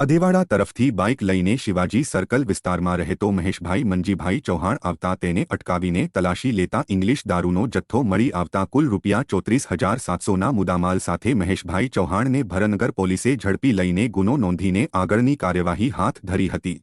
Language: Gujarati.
અદેવાડા તરફથી બાઇક લઈને શિવાજી સર્કલ વિસ્તારમાં રહેતો મહેશભાઈ મંજીભાઈ ચૌહાણ આવતા તેને અટકાવીને તલાશી લેતા ઇંગ્લિશ દારૂનો જથ્થો મળી આવતા કુલ ₹34,700ના મુદ્દામાલ સાથે મહેશભાઈ ચૌહાણને ભરનગર પોલીસે ઝડપી લઈને ગુનો નોંધીને આગળની કાર્યવાહી હાથ ધરી હતી।